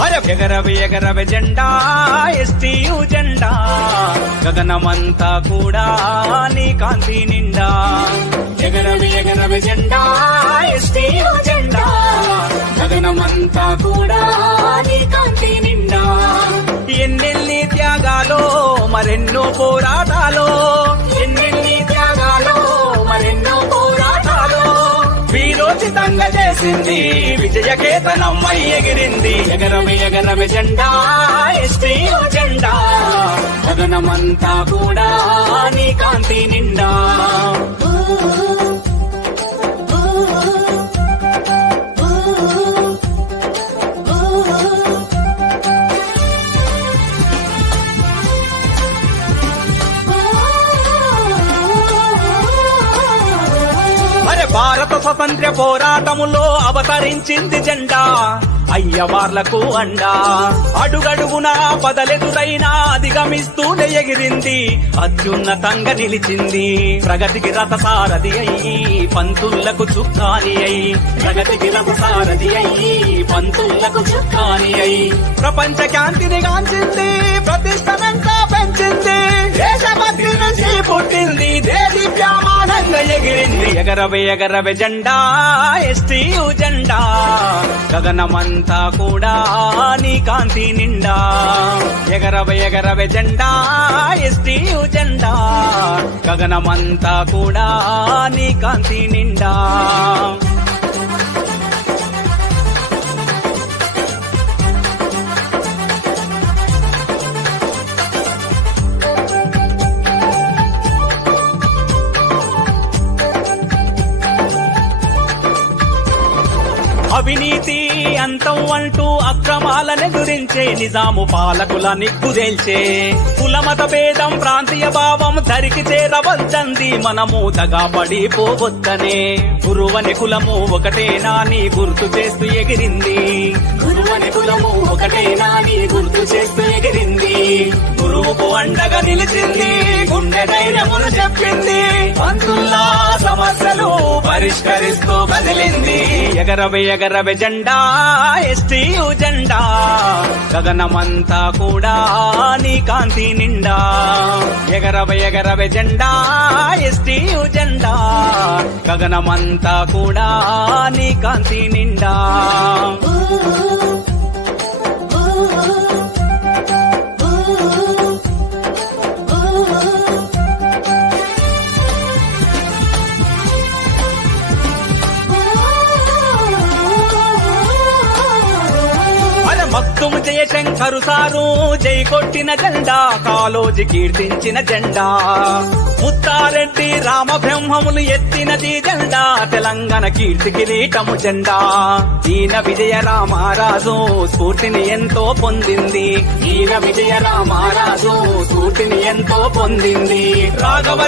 అరే ఎగరవి ఎగరవి జెండా ఎస్టీయు జెండా గగనమంతా కూడా నీ కాంతి నిండా ఎగరవి ఎగరవి జెండా ఎస్టీయు జెండా గగనమంతా కూడా నీ కాంతి నిండా ఎన్నెన్ని త్యాగాలో మరెన్నో పోరాటాలో ఎన్నెన్ని త్యాగాలో మరెన్నో పోరాటాలో వీరోచితంగా చేసింది విజయకేతనమ్మై ఎగిరింది ఎగరవి ఎగరవి జెండా ఎస్టీయు జెండా గగనమంతా కూడా నీ కాంతి నిండా భారత స్వతంత్ర పోరాటములో అవతరించింది జెండా అయ్యవార్లకు అండా అడుగడుగునా పదలెదురైనా అధిగమిస్తూనే ఎగిరింది అత్యున్నతంగా నిలిచింది ప్రగతికి రథసారథి అయ్యి పంతులకు చుక్కాని అయి ప్రగతికి రథసారథి అయ్యి పంతులకు చుక్కాని అయి ప్రపంచ శాంతిని గాంచింది ప్రతిష్టనంతా పెంచింది దేశభక్తి నుంచి పుట్టింది దేదీప్యమానంగా ఎగిరింది ఎగరవి ఎగరవి జెండా ఎస్టీయు జెండా గగనమంతా కూడా నీ కాంతి నిండా ఎగరవి ఎగరవి జెండా ఎస్టీయు జెండా గగనమంతా కూడా నీ కాంతి నిండా అవినీతి అంతం అంటూ అక్రమాలనెదురించే నిజాము పాలకుల నిగ్గుదేల్చే కులమత భేదం ప్రాంతీయ భావం ధరికి చేరవద్దంది మనము దగాపడిపోవద్దనే గురువని కులము ఒకటేనా నీ గుర్తు చేస్తూ ఎగిరింది గురువని కులము ఒకటేనా నీ గుర్తు చేస్తూ ఎగిరింది గురువుకు అండగా నిలిచింది గుండె ధైర్యమును చెప్పింది పంతుల్లా సమస్యలు పరిష్కరిస్తూ కదిలింది ఎగరవి ఎగరవి జెండా ఎస్టీయు జెండా గగనమంతా కూడా నీ కాంతి నిండా ఎగరవి ఎగరవి జెండా ఎస్టీయు జెండా గగనమంతా కూడా నీ కాంతి నిండా మక్తుము జయశంకరు సారు జై కొట్టిన జెండా కాలోజీ కీర్తించిన జెండా ముత్తారెడ్డి రామబ్రహ్మములు ఎత్తినది జెండా తెలంగాణ కీర్తి కిరీటము జెండా ఈయన విజయ రామరాజు స్ఫూర్తిని ఎంతో పొందింది ఈయన విజయ రామరాజు స్ఫూర్తిని ఎంతో పొందింది రాఘవ